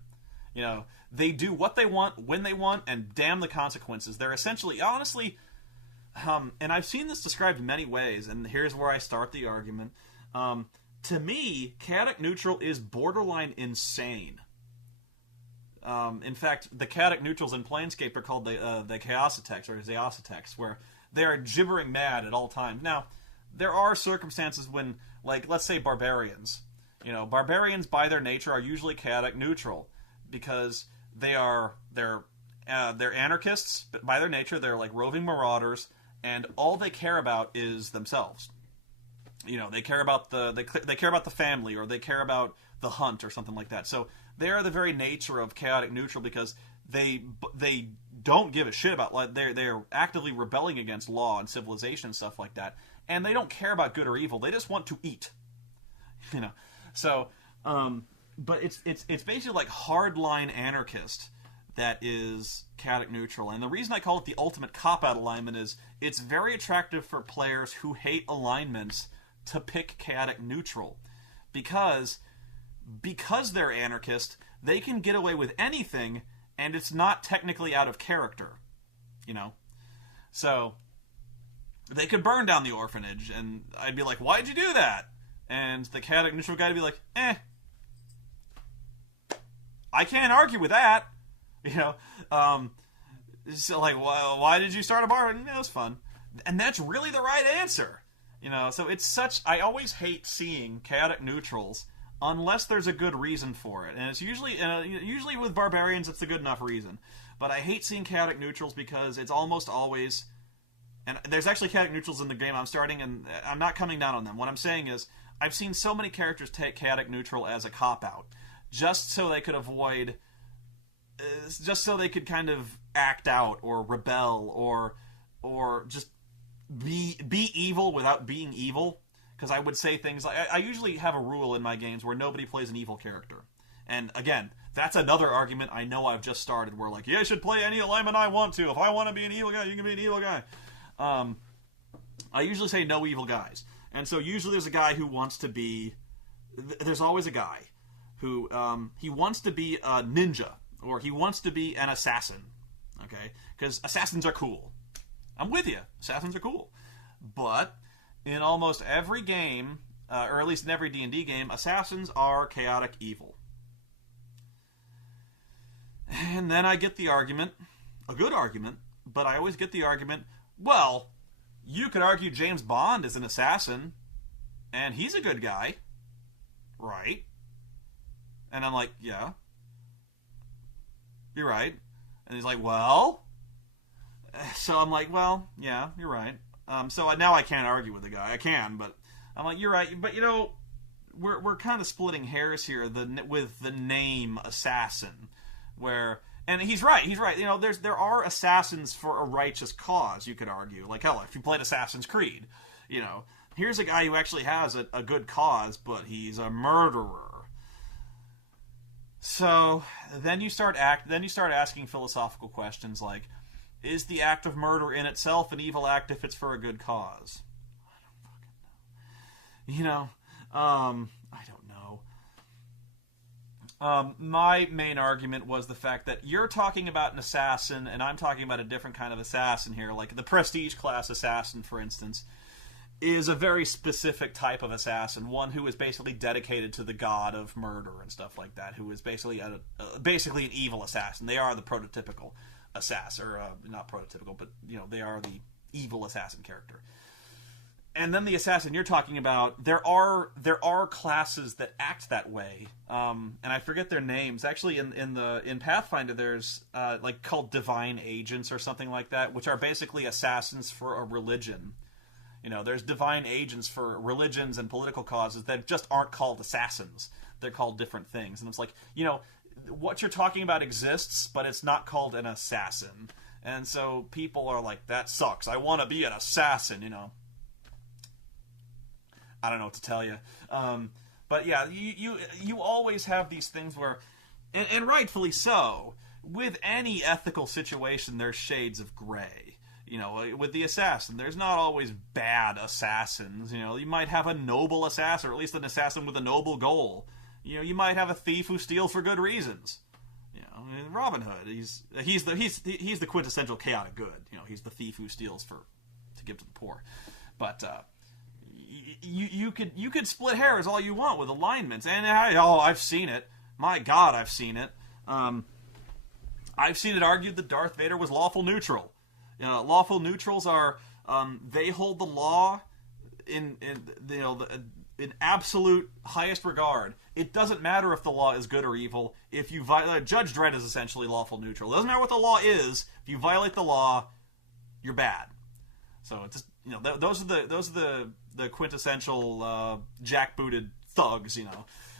You know, they do what they want, when they want, and damn the consequences. They're essentially, honestly, and I've seen this described in many ways, and here's where I start the argument. To me, chaotic neutral is borderline insane. In fact, the chaotic neutrals in Planescape are called the Chaositex or Zeositex, where they are gibbering mad at all times. Now, there are circumstances when, like, let's say barbarians. You know, barbarians by their nature are usually chaotic neutral because they're anarchists, but by their nature they're like roving marauders, and all they care about is themselves. You know, they care about they care about the family, or they care about the hunt, or something like that. So they are the very nature of chaotic neutral because they don't give a shit about, like, they're actively rebelling against law and civilization and stuff like that, and they don't care about good or evil. They just want to eat. You know, so but it's basically like hardline anarchist that is chaotic neutral. And the reason I call it the ultimate cop-out alignment is it's very attractive for players who hate alignments to pick chaotic neutral, because they're anarchist, they can get away with anything, and it's not technically out of character, you know. So they could burn down the orphanage, and I'd be like, "Why'd you do that?" And the chaotic neutral guy would be like, I can't argue with that, you know. So like, well, why did you start a bar? It was fun, and that's really the right answer. You know, so it's such... I always hate seeing chaotic neutrals unless there's a good reason for it. And it's usually with barbarians, it's a good enough reason. But I hate seeing chaotic neutrals because it's almost always... And there's actually chaotic neutrals in the game I'm starting, and I'm not coming down on them. What I'm saying is, I've seen so many characters take chaotic neutral as a cop-out, just so they could avoid... just so they could kind of act out, or rebel, or just... be evil without being evil. Because I would say things like... I usually have a rule in my games where nobody plays an evil character. And again, that's another argument I know I've just started, where like, yeah, I should play any alignment I want to. If I want to be an evil guy, you can be an evil guy. I usually say no evil guys. And so usually there's a guy who wants to be... There's always a guy who... he wants to be a ninja, or he wants to be an assassin. Okay? Because assassins are cool. I'm with you. Assassins are cool. But in almost every game, or at least in every D&D game, assassins are chaotic evil. And then I get the argument, a good argument, but I always get the argument, well, you could argue James Bond is an assassin, and he's a good guy, right? And I'm like, yeah, you're right. And he's like, well... So I'm like, well, yeah, you're right. So now I can't argue with the guy. I can, but I'm like, you're right. But, you know, we're kind of splitting hairs here with the name assassin, where... And he's right. You know, there are assassins for a righteous cause, you could argue. Like, hell, if you played Assassin's Creed, you know, here's a guy who actually has a good cause, but he's a murderer. So then you start asking philosophical questions like, is the act of murder in itself an evil act if it's for a good cause? I don't fucking know. You know, I don't know. My main argument was the fact that you're talking about an assassin, and I'm talking about a different kind of assassin here, like the prestige class assassin, for instance. is a very specific type of assassin, one who is basically dedicated to the god of murder and stuff like that, who is basically basically an evil assassin. They are the prototypical assassin, or not prototypical, but they are the evil assassin character. And then the assassin you're talking about, there are classes that act that way, and I forget their names. Actually, in Pathfinder, there's like called divine agents or something like that, which are basically assassins for a religion. There's divine agents for religions and political causes that just aren't called assassins. They're called different things. And it's like, what you're talking about exists, but it's not called an assassin. And so people are like, that sucks. I want to be an assassin, I don't know what to tell you. But yeah, you always have these things where, and rightfully so, with any ethical situation, there's shades of gray. With the assassin, there's not always bad assassins. You might have a noble assassin, or at least an assassin with a noble goal. You might have a thief who steals for good reasons. Robin Hood, he's the quintessential chaotic good. He's the thief who steals to give to the poor. But you could split hairs all you want with alignments, and I've seen it. My God, I've seen it. I've seen it argued that Darth Vader was lawful neutral. Lawful neutrals are they hold the law in absolute highest regard. It doesn't matter if the law is good or evil. If you violate, Judge Dredd is essentially lawful neutral. It doesn't matter what the law is. If you violate the law, you're bad. So it's just, those are the quintessential jackbooted thugs.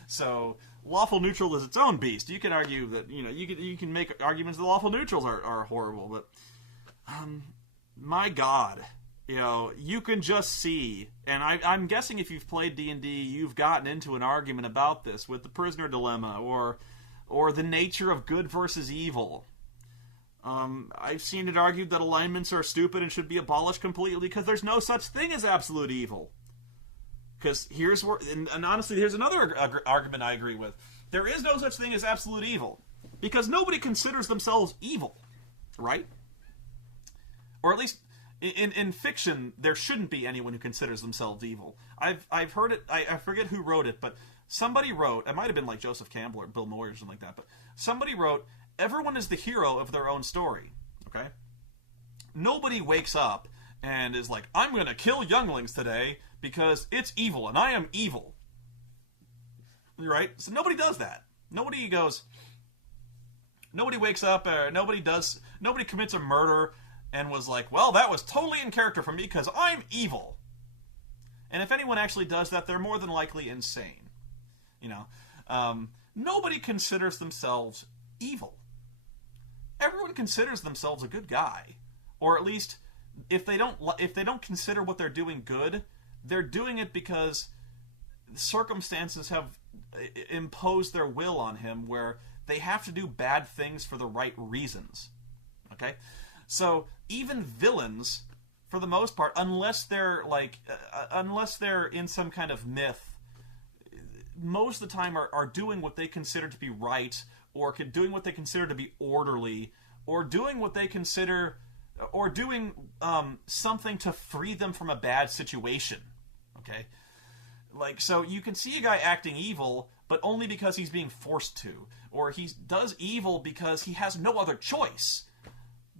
So lawful neutral is its own beast. You can argue that you can make arguments that lawful neutrals are horrible, but my God, you can just see, and I'm guessing if you've played D&D, you've gotten into an argument about this with the prisoner dilemma or the nature of good versus evil. I've seen it argued that alignments are stupid and should be abolished completely because there's no such thing as absolute evil. Because and honestly, here's another argument I agree with. There is no such thing as absolute evil because nobody considers themselves evil, right? Or at least in fiction, there shouldn't be anyone who considers themselves evil. I've heard it. I forget who wrote it, but somebody wrote. It might have been like Joseph Campbell or Bill Moyer or something like that. But somebody wrote, "Everyone is the hero of their own story." Okay. Nobody wakes up and is like, "I'm going to kill younglings today because it's evil and I am evil." Right? So nobody does that. Nobody wakes up. Nobody commits a murder and was like, well, that was totally in character for me because I'm evil. And if anyone actually does that, they're more than likely insane. Nobody considers themselves evil. Everyone considers themselves a good guy, or at least if they don't consider what they're doing good, they're doing it because circumstances have imposed their will on him, where they have to do bad things for the right reasons. Okay. So even villains, for the most part, unless they're in some kind of myth, most of the time are doing what they consider to be right, or doing what they consider to be orderly, or doing what they consider, or doing something to free them from a bad situation. Okay, so you can see a guy acting evil, but only because he's being forced to, or he does evil because he has no other choice.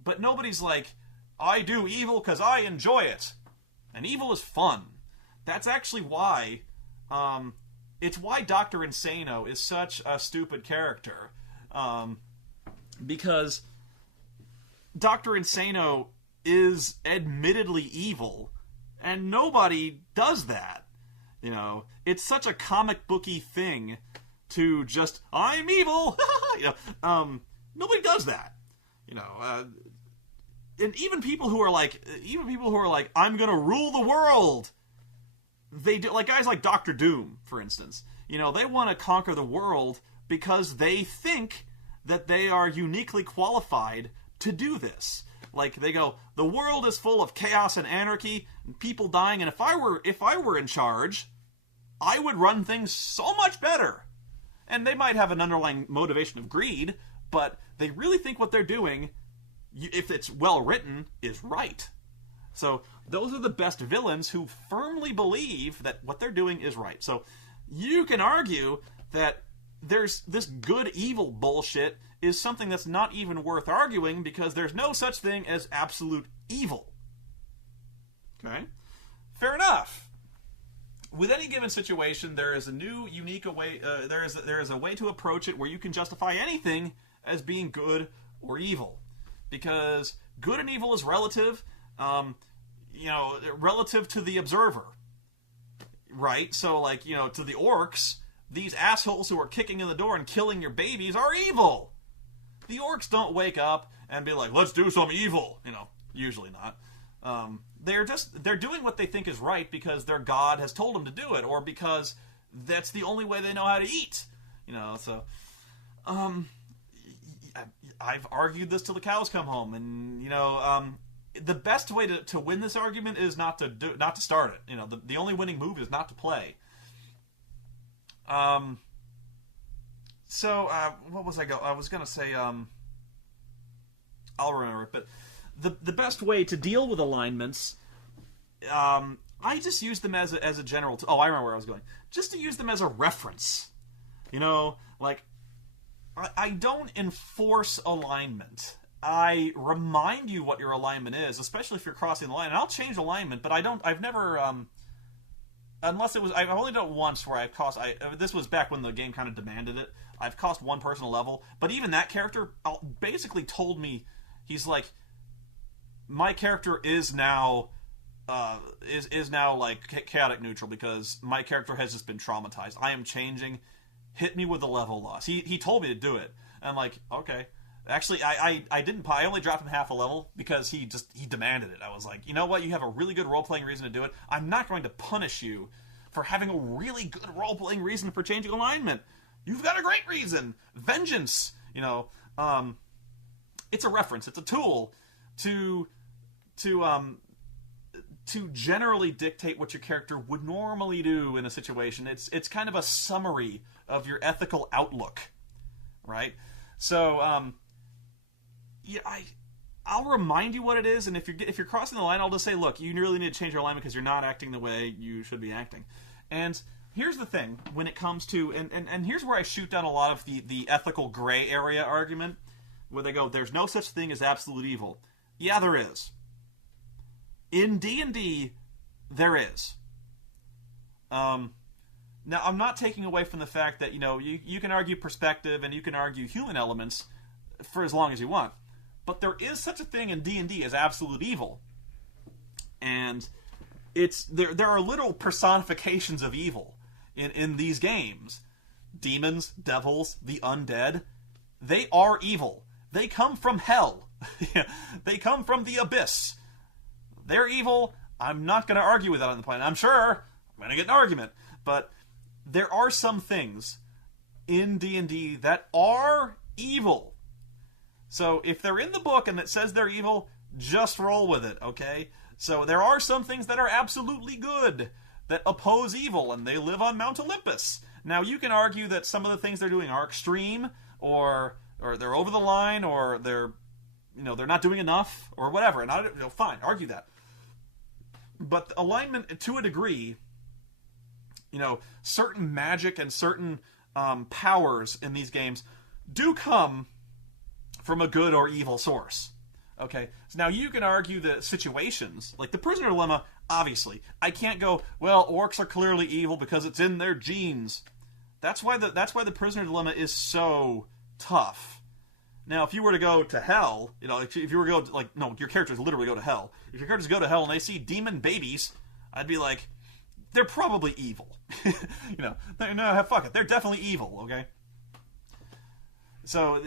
But nobody's like, I do evil because I enjoy it. And evil is fun. That's actually why, it's why Dr. Insano is such a stupid character. Because Dr. Insano is admittedly evil, and nobody does that. It's such a comic booky thing to just, I'm evil! Nobody does that. And even people who are like, I'm gonna rule the world, they do, like guys like Doctor Doom, for instance. They want to conquer the world because they think that they are uniquely qualified to do this. Like, they go, the world is full of chaos and anarchy and people dying, and if I were in charge, I would run things so much better. And they might have an underlying motivation of greed, but they really think what they're doing, if it's well written, is right. So those are the best villains who firmly believe that what they're doing is right. So you can argue that there's this good-evil bullshit is something that's not even worth arguing because there's no such thing as absolute evil. Okay? Fair enough. With any given situation, there is a new, unique way. There is a way to approach it where you can justify anything as being good or evil, because good and evil is relative. Relative to the observer, right? So, like, to the orcs, these assholes who are kicking in the door and killing your babies are evil. The orcs don't wake up and be like, let's do some evil. Usually not. They're doing what they think is right because their god has told them to do it, or because that's the only way they know how to eat. So, I've argued this till the cows come home, and, the best way to win this argument is not to start it. The only winning move is not to play. What was I was going to say, I'll remember it, but the best way to deal with alignments, I just use them as a general... I remember where I was going. Just to use them as a reference. I don't enforce alignment. I remind you what your alignment is, especially if you're crossing the line. And I'll change alignment, but I've never... unless it was... I've only done it once where I've cost... this was back when the game kind of demanded it. I've cost one person a level. But even that character basically told me... He's like... My character is now... is now like chaotic neutral because my character has just been traumatized. I am changing. Hit me with a level loss. He told me to do it. And I'm like, okay. Actually, I didn't. I only dropped him half a level because he demanded it. I was like, you know what? You have a really good role playing reason to do it. I'm not going to punish you for having a really good role playing reason for changing alignment. You've got a great reason. Vengeance. It's a reference. It's a tool to generally dictate what your character would normally do in a situation. It's kind of a summary of your ethical outlook, right? So, I'll remind you what it is, and if you're crossing the line, I'll just say, look, you really need to change your alignment because you're not acting the way you should be acting. And here's the thing, when it comes to, and here's where I shoot down a lot of the ethical gray area argument, where they go, there's no such thing as absolute evil. Yeah, there is. In D&D, there is. Now, I'm not taking away from the fact that, you can argue perspective and you can argue human elements for as long as you want. But there is such a thing in D&D as absolute evil. And there are literal personifications of evil in these games. Demons, devils, the undead, they are evil. They come from hell. They come from the abyss. They're evil. I'm not going to argue with that on the planet. I'm sure I'm going to get an argument. But there are some things in D&D that are evil. So if they're in the book and it says they're evil, just roll with it, okay? So there are some things that are absolutely good, that oppose evil, and they live on Mount Olympus. Now, you can argue that some of the things they're doing are extreme, or they're over the line, or they're not doing enough, or whatever. And fine, argue that. But alignment, to a degree, certain magic and certain powers in these games do come from a good or evil source. Okay? So now you can argue the situations, like the prisoner dilemma, obviously. I can't go, well, orcs are clearly evil because it's in their genes. That's why the prisoner dilemma is so tough. Now, if you were to go to hell, if you were to go, your characters literally go to hell. If your characters go to hell and they see demon babies, I'd be like, they're probably evil. Fuck it. They're definitely evil, okay? So,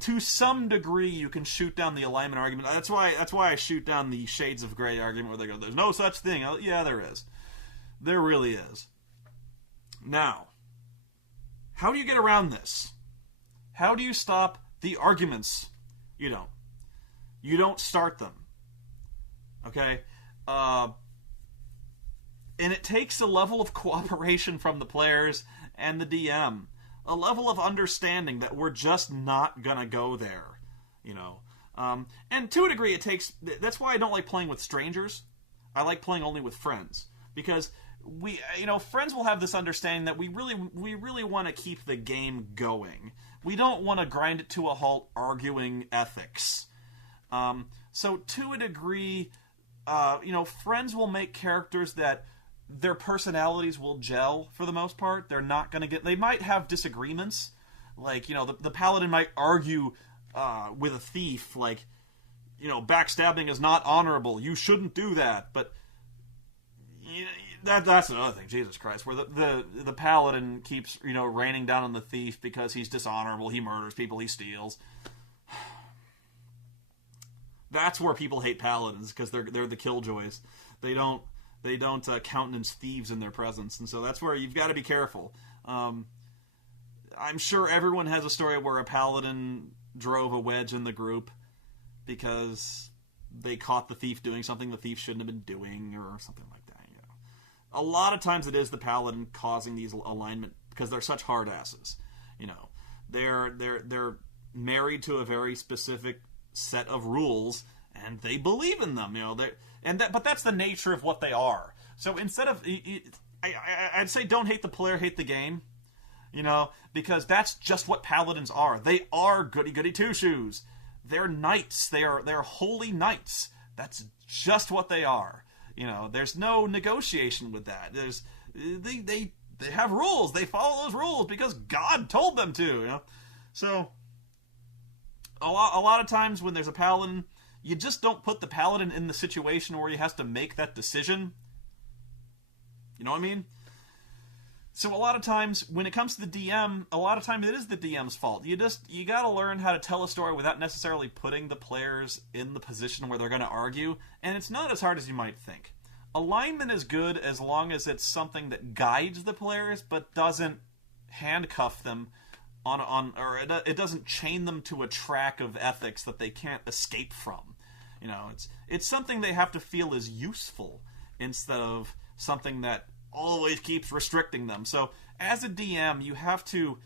to some degree, you can shoot down the alignment argument. That's why I shoot down the shades of gray argument where they go, there's no such thing. Yeah, there is. There really is. Now, how do you get around this? How do you stop the arguments? You don't. You don't start them. Okay? And it takes a level of cooperation from the players and the DM. A level of understanding that we're just not gonna go there. And to a degree, that's why I don't like playing with strangers. I like playing only with friends, because friends will have this understanding that we really want to keep the game going. We don't want to grind it to a halt arguing ethics. So to a degree, friends will make characters that their personalities will gel for the most part. They're not going to they might have disagreements. Like, the paladin might argue with a thief, like, backstabbing is not honorable. You shouldn't do that. But that's another thing, Jesus Christ, where the paladin keeps, raining down on the thief because he's dishonorable, he murders people, he steals. That's where people hate paladins, because they're the killjoys. They don't countenance thieves in their presence, and so that's where you've got to be careful. I'm sure everyone has a story where a paladin drove a wedge in the group because they caught the thief doing something the thief shouldn't have been doing, or something like that. A lot of times it is the paladin causing these alignment because they're such hard asses. They're married to a very specific set of rules, and they believe in them. But that's the nature of what they are. So instead of, I'd say don't hate the player, hate the game. Because that's just what paladins are. They are goody-goody two-shoes. They're knights. They're holy knights. That's just what they are. There's no negotiation with that. They have rules. They follow those rules because God told them to. So a lot of times when there's a paladin, you just don't put the paladin in the situation where he has to make that decision. You know what I mean? So a lot of times, when it comes to the DM, a lot of times it is the DM's fault. You gotta learn how to tell a story without necessarily putting the players in the position where they're gonna argue, and it's not as hard as you might think. Alignment is good as long as it's something that guides the players, but doesn't handcuff them or it doesn't chain them to a track of ethics that they can't escape from. It's something they have to feel is useful instead of something that always keeps restricting them. So as a DM, you have to,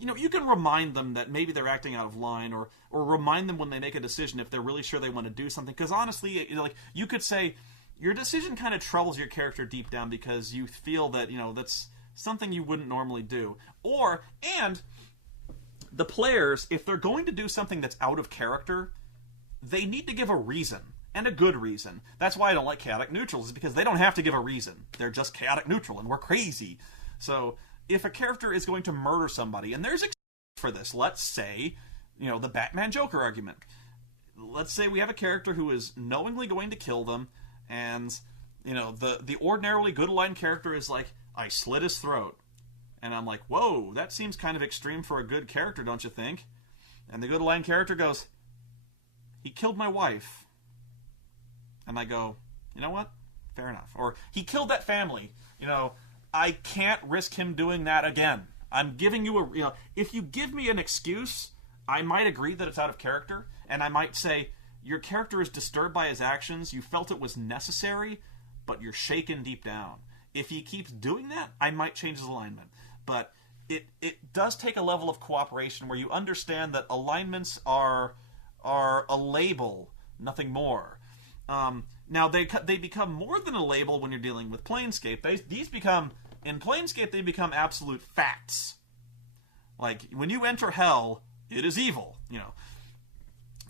you can remind them that maybe they're acting out of line, or remind them when they make a decision if they're really sure they want to do something. Because honestly, you could say your decision kind of troubles your character deep down because you feel that, that's something you wouldn't normally do. And the players, if they're going to do something that's out of character, they need to give a reason. And a good reason. That's why I don't like chaotic neutrals, is because they don't have to give a reason. They're just chaotic neutral, and we're crazy. So, if a character is going to murder somebody, and there's exceptions for this, let's say, the Batman Joker argument. Let's say we have a character who is knowingly going to kill them, and, the ordinarily good aligned character is like, I slit his throat. And I'm like, whoa, that seems kind of extreme for a good character, don't you think? And the good aligned character goes, he killed my wife. And I go, you know what? Fair enough. Or, he killed that family. I can't risk him doing that again. I'm giving you if you give me an excuse, I might agree that it's out of character, and I might say, your character is disturbed by his actions, you felt it was necessary, but you're shaken deep down. If he keeps doing that, I might change his alignment. But it does take a level of cooperation where you understand that alignments are a label, nothing more. Now they become more than a label when you're dealing with Planescape. In Planescape they become absolute facts. Like, when you enter Hell, it is evil.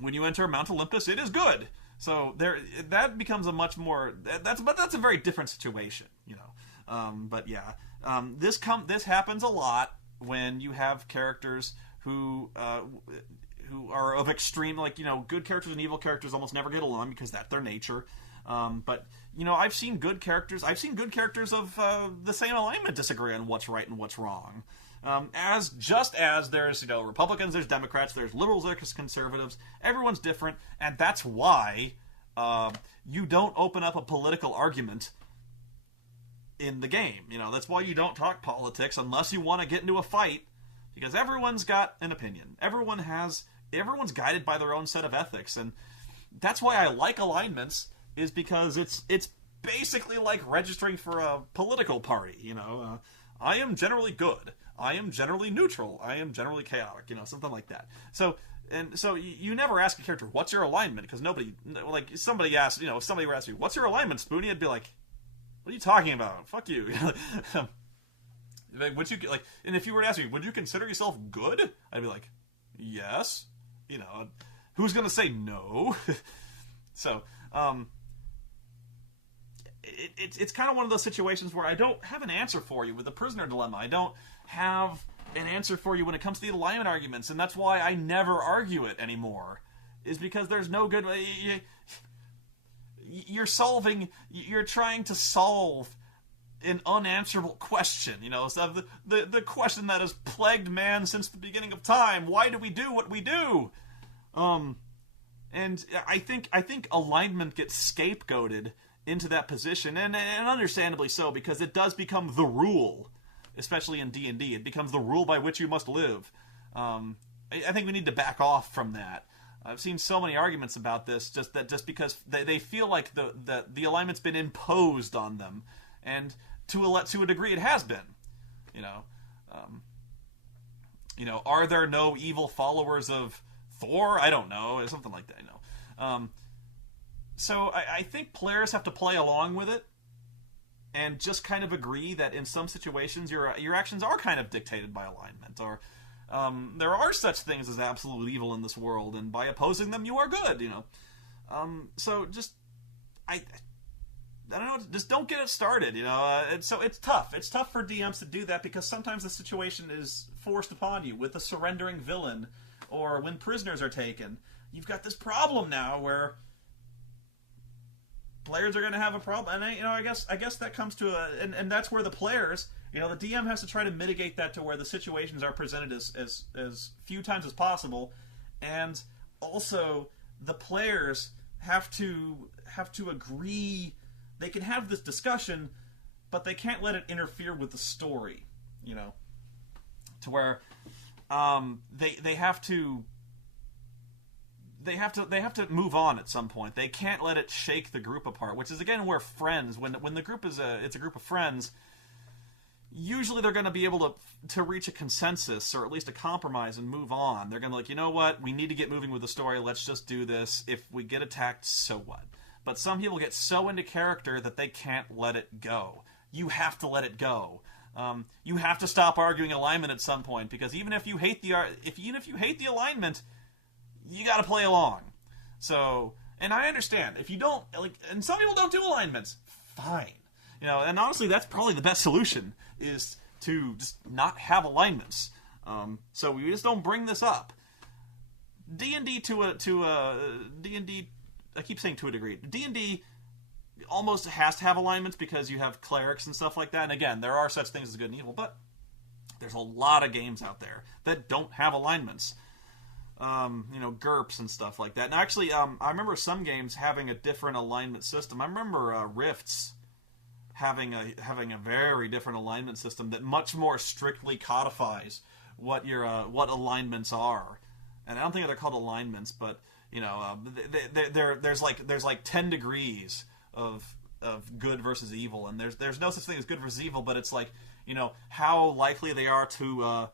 When you enter Mount Olympus, it is good. So that becomes a much more that's a very different situation. But yeah, this happens a lot when you have characters who are of extreme, good characters and evil characters almost never get along because that's their nature. But I've seen good characters of the same alignment disagree on what's right and what's wrong. As there's Republicans, there's Democrats, there's liberals, there's conservatives. Everyone's different, and that's why you don't open up a political argument in the game. That's why you don't talk politics unless you want to get into a fight, because everyone's got an opinion. Everyone's guided by their own set of ethics, and that's why I like alignments, is because it's basically like registering for a political party. I am generally good. I am generally neutral. I am generally chaotic. Something like that. So And so you never ask a character, what's your alignment? Because nobody, like, somebody asked, if somebody were asking me, what's your alignment, Spoony? I'd be like, what are you talking about? Fuck you. Would you, like, and if you were to ask me, would you consider yourself good? I'd be like, yes. Who's gonna say no? So, it's kind of one of those situations where I don't have an answer for you with the prisoner dilemma. I don't have an answer for you when it comes to the alignment arguments, and that's why I never argue it anymore, is because there's no good way. You're trying to solve an unanswerable question, so the question that has plagued man since the beginning of time. Why do we do what we do? And I think alignment gets scapegoated into that position, and understandably so, because it does become the rule, especially in D&D. It becomes the rule by which you must live. I think we need to back off from that. I've seen so many arguments about this, just because they feel like the alignment's been imposed on them, and to a degree it has been. Are there no evil followers of Thor? I don't know, or something like that. So I think players have to play along with it, and just kind of agree that in some situations your actions are kind of dictated by alignment, or there are such things as absolute evil in this world, and by opposing them you are good. So just I don't know. Just don't get it started. So it's tough. It's tough for DMs to do that, because sometimes the situation is forced upon you with a surrendering villain, or when prisoners are taken. You've got this problem now where players are going to have a problem, and I guess that comes to and that's where the players, the DM has to try to mitigate that to where the situations are presented as few times as possible, and also the players have to agree. They can have this discussion, but they can't let it interfere with the story, to where they have to move on at some point. They can't let it shake the group apart, which is again where friends, when the group is it's a group of friends, usually they're going to be able to reach a consensus, or at least a compromise, and move on. They're going to you know what, we need to get moving with the story. Let's just do this. If we get attacked, so what? But some people get so into character that they can't let it go. You have to let it go. You have to stop arguing alignment at some point, because even if you hate the alignment, you got to play along. So, and I understand if you don't and some people don't do alignments. Fine, and honestly, that's probably the best solution, is to just not have alignments. So we just don't bring this up. D&D D&D. I keep saying to a degree. D&D almost has to have alignments, because you have clerics and stuff like that. And again, there are such things as good and evil, but there's a lot of games out there that don't have alignments. GURPS and stuff like that. And actually, I remember some games having a different alignment system. I remember Rifts having a very different alignment system that much more strictly codifies what what alignments are. And I don't think they're called alignments, but there's like 10 degrees of good versus evil, and there's no such thing as good versus evil, but it's like, how likely they are to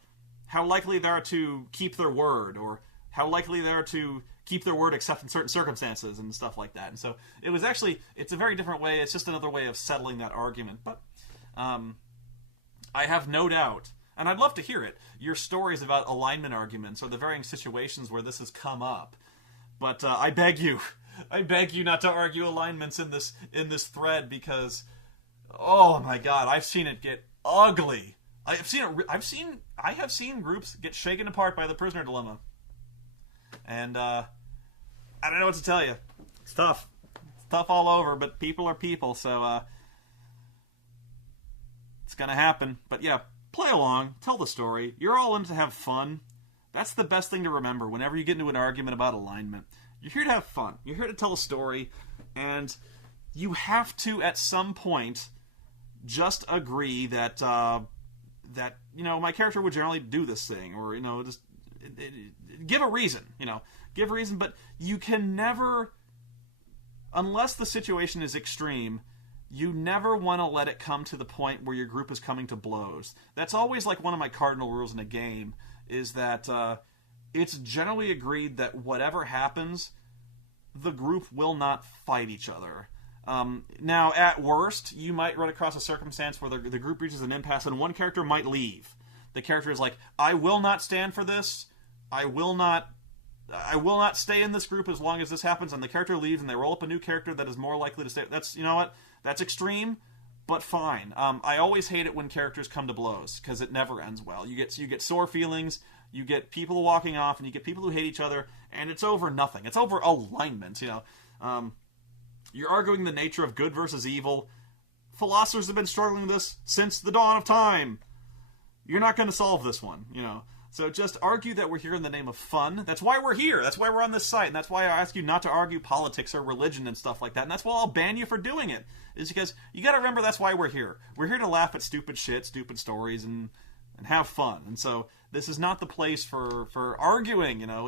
keep their word, or how likely they are to keep their word except in certain circumstances and stuff like that. And so it's a very different way. It's just another way of settling that argument. But I have no doubt, and I'd love to hear it, your stories about alignment arguments, or the varying situations where this has come up. But I beg you not to argue alignments in this thread, because, oh my God, I've seen it get ugly. I have seen groups get shaken apart by the prisoner dilemma, and I don't know what to tell you. It's tough. It's tough all over, but people are people, so it's gonna happen. But yeah, play along, tell the story. You're all in to have fun. That's the best thing to remember whenever you get into an argument about alignment. You're here to have fun. You're here to tell a story, and you have to, at some point, just agree that my character would generally do this thing, or just give a reason. Give a reason, but you can never, unless the situation is extreme, you never want to let it come to the point where your group is coming to blows. That's always like one of my cardinal rules in a game, is that it's generally agreed that whatever happens, the group will not fight each other. Now, at worst, you might run across a circumstance where the group reaches an impasse and one character might leave. The character is like, I will not stand for this. I will not stay in this group as long as this happens, and the character leaves, and they roll up a new character that is more likely to stay. That's, you know what? That's extreme, but fine. I always hate it when characters come to blows, because it never ends well. You get sore feelings, you get people walking off, and you get people who hate each other, and it's over nothing. It's over alignment, you know. You're arguing the nature of good versus evil. Philosophers have been struggling with this since the dawn of time. You're not going to solve this one, you know. So just argue that we're here in the name of fun. That's why we're here. That's why we're on this site. And that's why I ask you not to argue politics or religion and stuff like that. And that's why I'll ban you for doing it. Is because you got to remember that's why we're here. We're here to laugh at stupid shit, stupid stories, and have fun. And so this is not the place for arguing, you know.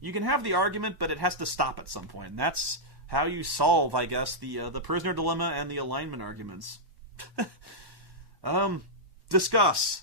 You can have the argument, but it has to stop at some point. And that's how you solve, I guess, the prisoner dilemma and the alignment arguments. Discuss.